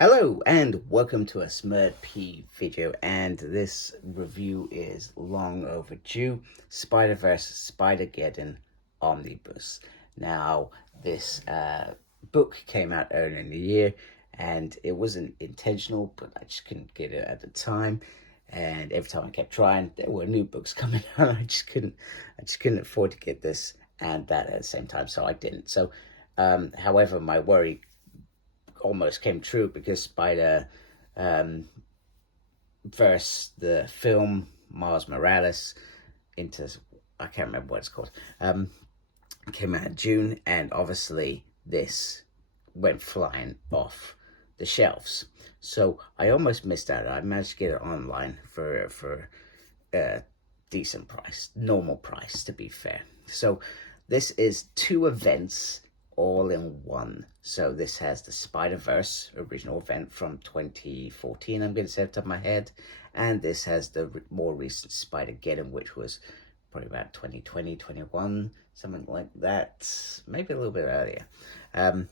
Hello and welcome to a Smurd P video, and this review is long overdue. Spider-Verse Spider-Geddon Omnibus. Now this book came out earlier in the year and it wasn't intentional, but I just couldn't get it at the time, and every time I kept trying there were new books coming out. I just couldn't afford to get this and that at the same time, so I didn't. So however, my worry almost came true because verse the film Miles Morales into, I can't remember what it's called, came out in June, and obviously this went flying off the shelves. So I almost missed out. I managed to get it online for a decent price, normal price to be fair. So this is two events all in one. So this has the Spider-Verse original event from 2014, I'm going to say off the top of my head, and this has the more recent Spider-Geddon, which was probably about 2020, 21, something like that, maybe a little bit earlier. I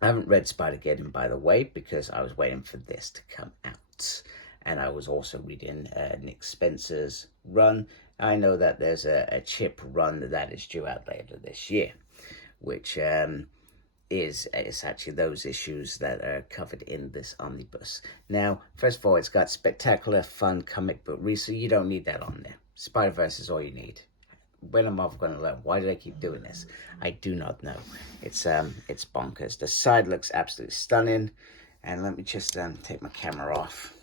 haven't read Spider-Geddon, by the way, because I was waiting for this to come out, and I was also reading Nick Spencer's run. I know that there's a Chip run that is due out later this year, which is actually those issues that are covered in this omnibus. Now, first of all, it's got spectacular, fun comic book read, so you don't need that on there. Spider-Verse is all you need. When am I going to learn? Why do they keep doing this? I do not know. It's bonkers. The side looks absolutely stunning, and let me just take my camera off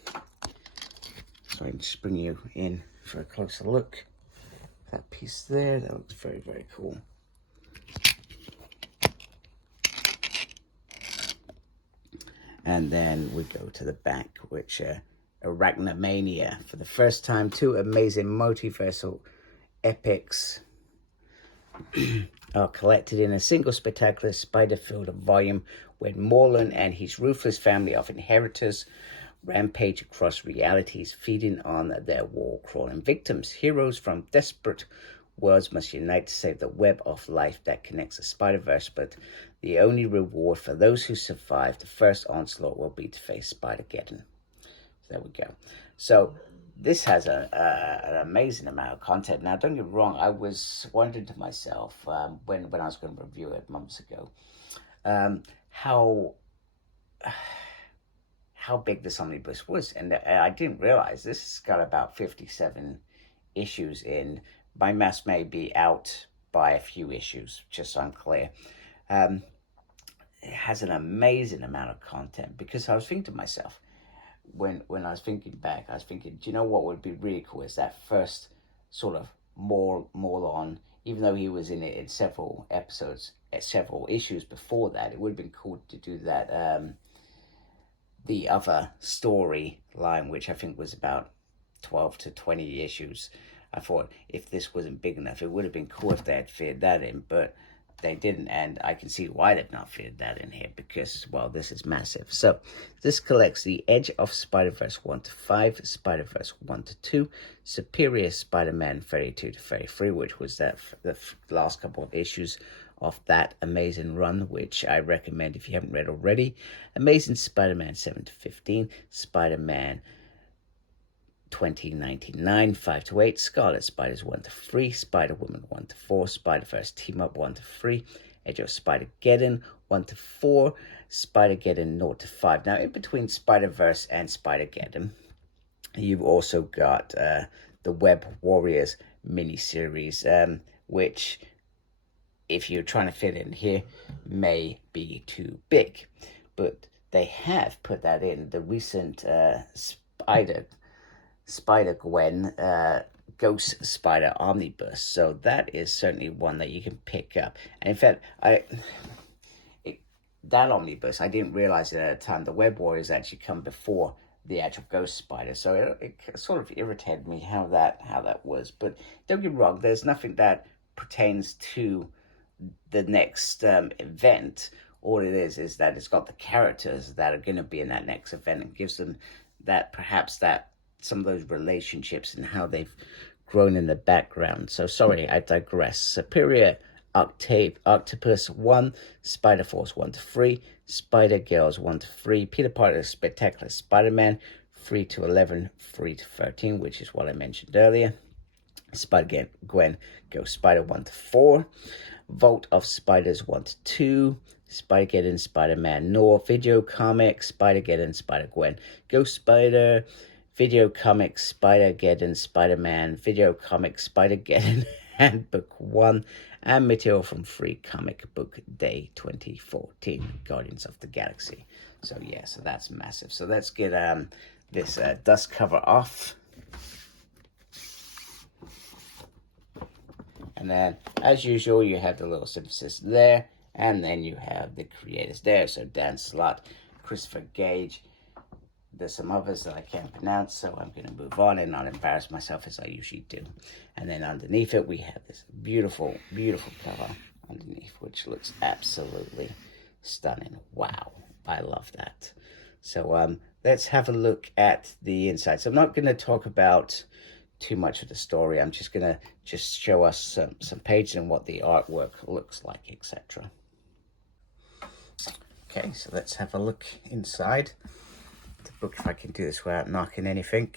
so I can just bring you in for a closer look. That piece there, that looks very, very cool. And then we go to the back, which Arachnomania. For the first time, two amazing multiversal epics are collected in a single spectacular spider-filled volume, when Morlun and his ruthless family of inheritors rampage across realities, feeding on their wall-crawling victims. Heroes from desperate worlds must unite to save the web of life that connects the Spider-Verse, but the only reward for those who survive the first onslaught will be to face Spider-Geddon. So there we go. So this has an amazing amount of content. Now, don't get me wrong, I was wondering to myself when I was going to review it months ago, how big this omnibus was, and I didn't realize this has got about 57 issues in. My math may be out by a few issues, just so I'm clear. It has an amazing amount of content, because I was thinking to myself, when I was thinking back, I was thinking, do you know what would be really cool is that first sort of Morlun, even though he was in it in several episodes, several issues before that, it would have been cool to do that, the other story line, which I think was about 12 to 20 issues. I thought if this wasn't big enough, it would have been cool if they had fitted that in, but they didn't, and I can see why they've not fitted that in here, because, well, this is massive. So this collects the Edge of Spider-Verse 1 to 5, Spider-Verse 1 to 2, Superior Spider-Man 32 to 33, which was the last couple of issues of that amazing run, which I recommend if you haven't read already. Amazing Spider-Man 7 to 15, Spider-Man 2099 5 to 8, Scarlet Spiders 1 to 3, Spider-Woman 1 to 4, Spider-Verse Team Up 1 to 3, Edge of Spider-Geddon 1 to 4, Spider-Geddon 0 to 5. Now, in between Spider-Verse and Spider-Geddon, you've also got the Web Warriors miniseries, which, if you're trying to fit in here, may be too big, but they have put that in the recent Spider-Gwen Ghost Spider Omnibus. So that is certainly one that you can pick up. And in fact, that omnibus, I didn't realize it at the time. The Web Warriors actually come before the actual Ghost Spider, so it sort of irritated me how that was. But don't get me wrong, there's nothing that pertains to the next event. All it is that it's got the characters that are going to be in that next event, and gives them that, perhaps that, some of those relationships and how they've grown in the background. So sorry, I digress. Superior Octopus 1, Spider-Force 1 to 3, Spider-Girls 1 to 3, Peter Parker's Spectacular Spider-Man 3 to 11, 3 to 13, which is what I mentioned earlier. Spider-Gwen Ghost Spider 1 to 4, Vault of Spiders 1 to 2, Spider-Geddon Spider-Man Noir video comic, Spider-Geddon Spider-Gwen Ghost Spider, video comic Spider-Geddon Spider-Man video comic Spider-Geddon Handbook 1, and material from Free Comic Book Day 2014, Guardians of the Galaxy. So yeah, so that's massive. So let's get this dust cover off. And then, as usual, you have the little synthesis there, and then you have the creators there. So Dan Slott, Christopher Gage. There's some others that I can't pronounce, so I'm going to move on and not embarrass myself as I usually do. And then underneath it, we have this beautiful, beautiful cover underneath, which looks absolutely stunning. Wow, I love that. So let's have a look at the inside. So I'm not going to talk about too much of the story. I'm just gonna show us some pages and what the artwork looks like, etc. Okay, so let's have a look inside the book, if I can do this without knocking anything.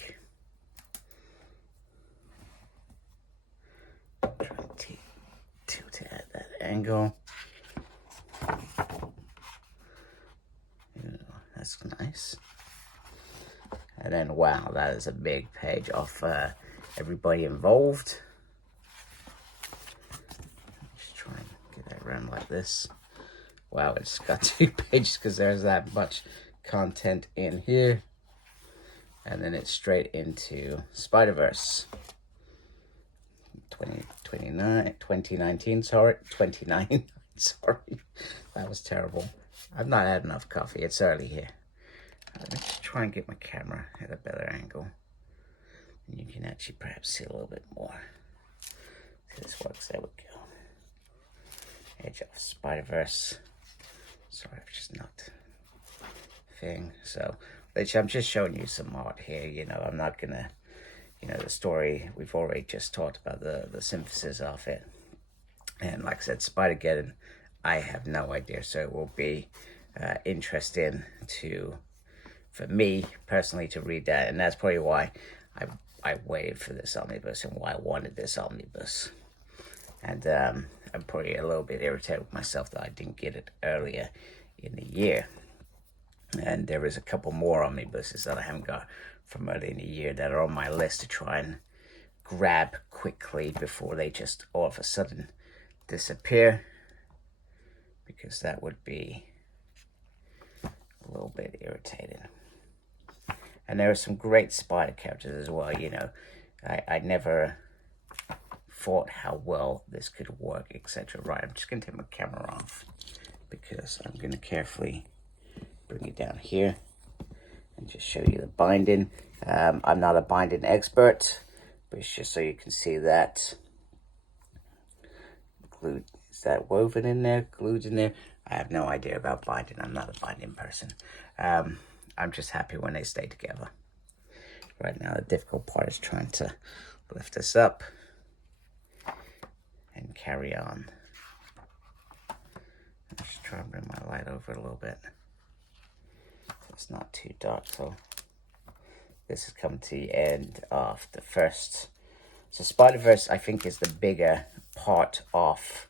Trying to tilt it at that angle. That's nice. And then, wow, that is a big page of everybody involved. Just try and get that around like this. Wow, it's got 2 pages because there's that much content in here. And then it's straight into Spider-Verse 2019, sorry. 29, sorry. That was terrible. I've not had enough coffee. It's early here. Let's just try and get my camera at a better angle. And you can actually perhaps see a little bit more. See, this works. There we go. Edge of Spider-Verse. Sorry, I've just knocked thing. So, which I'm just showing you some art here. You know, I'm not gonna, you know, the story, we've already just talked about the synthesis of it. And like I said, Spider-Geddon, I have no idea. So it will be interesting for me personally to read that. And that's probably why I waited for this omnibus and why I wanted this omnibus. And I'm probably a little bit irritated with myself that I didn't get it earlier in the year. And there is a couple more omnibuses that I haven't got from early in the year that are on my list to try and grab quickly before they just all of a sudden disappear, because that would be a little bit irritating. And there are some great spider characters as well. You know, I never thought how well this could work, etc. Right, I'm just going to take my camera off because I'm going to carefully bring it down here and just show you the binding. I'm not a binding expert, but it's just so you can see that. Glued, is that woven in there, glued in there? I have no idea about binding. I'm not a binding person. I'm just happy when they stay together. Right now, the difficult part is trying to lift this up and carry on. Let's just try and bring my light over a little bit. It's not too dark, so this has come to the end of the first. So Spider-Verse, I think, is the bigger part of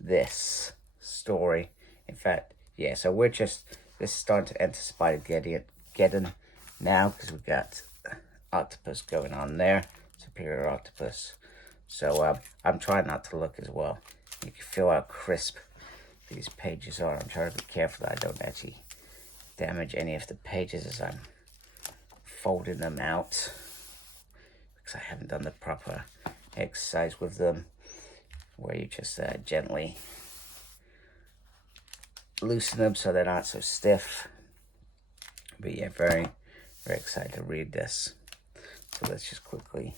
this story. In fact, yeah, so this is starting to enter Spider-Geddon now, because we've got Octopus going on there, Superior Octopus. So I'm trying not to look as well. You can feel how crisp these pages are. I'm trying to be careful that I don't actually damage any of the pages as I'm folding them out, because I haven't done the proper exercise with them, where you just gently loosen them so they're not so stiff. But yeah, very, very excited to read this. So let's just quickly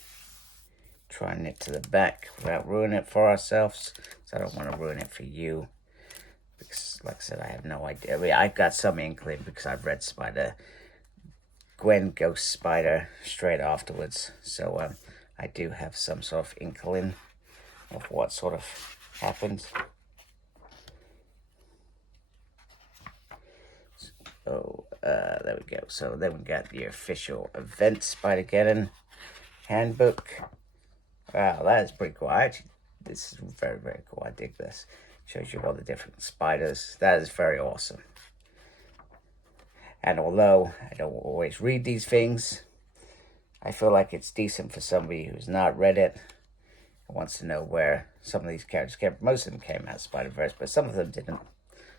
try and knit to the back without ruining it for ourselves. So I don't want to ruin it for you, because like I said, I have no idea. I mean, I've got some inkling because I've read Gwen Ghost Spider straight afterwards. So I do have some sort of inkling of what sort of happens. So there we go. So then we got the official event Spider-Geddon handbook. Wow, that is pretty cool. This is very, very cool. I dig this. Shows you all the different spiders. That is very awesome. And although I don't always read these things, I feel like it's decent for somebody who's not read it and wants to know where some of these characters came. Most of them came out of Spider-Verse, but some of them didn't.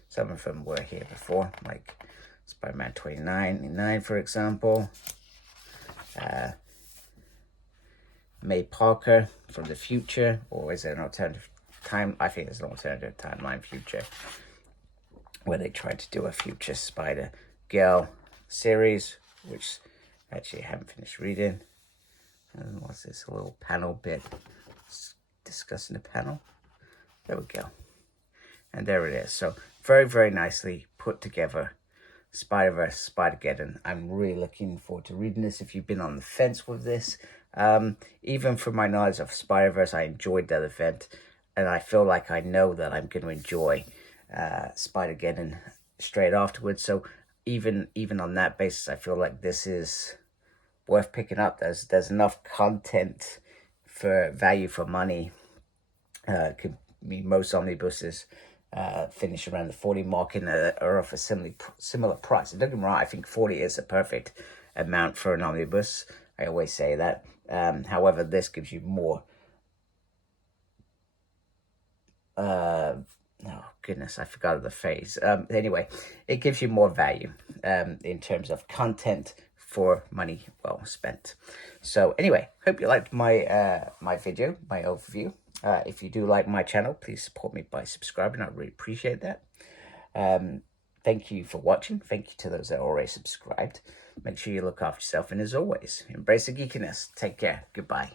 Some of them were here before, like Spider-Man 2099, for example. May Parker from the future, or is there an alternative time? I think there's an alternative timeline future where they tried to do a future Spider-Girl series, which actually I haven't finished reading. And what's this, a little panel bit discussing the panel? There we go. And there it is. So very, very nicely put together. Spider-Verse, Spider-Geddon. I'm really looking forward to reading this. If you've been on the fence with this, even from my knowledge of Spider-Verse, I enjoyed that event, and I feel like I know that I'm going to enjoy Spider-Geddon straight afterwards. So even on that basis, I feel like this is worth picking up. There's enough content for value for money. Most omnibuses finish around the 40 mark and are of a similar price. And don't get me wrong, I think 40 is a perfect amount for an omnibus. I always say that. However, this gives you more. Oh goodness, I forgot the phrase. Anyway, it gives you more value in terms of content for money well spent. So anyway, hope you liked my my video, my overview. If you do like my channel, please support me by subscribing. I really appreciate that. Thank you for watching. Thank you to those that are already subscribed. Make sure you look after yourself, and as always, embrace the geekiness. Take care. Goodbye.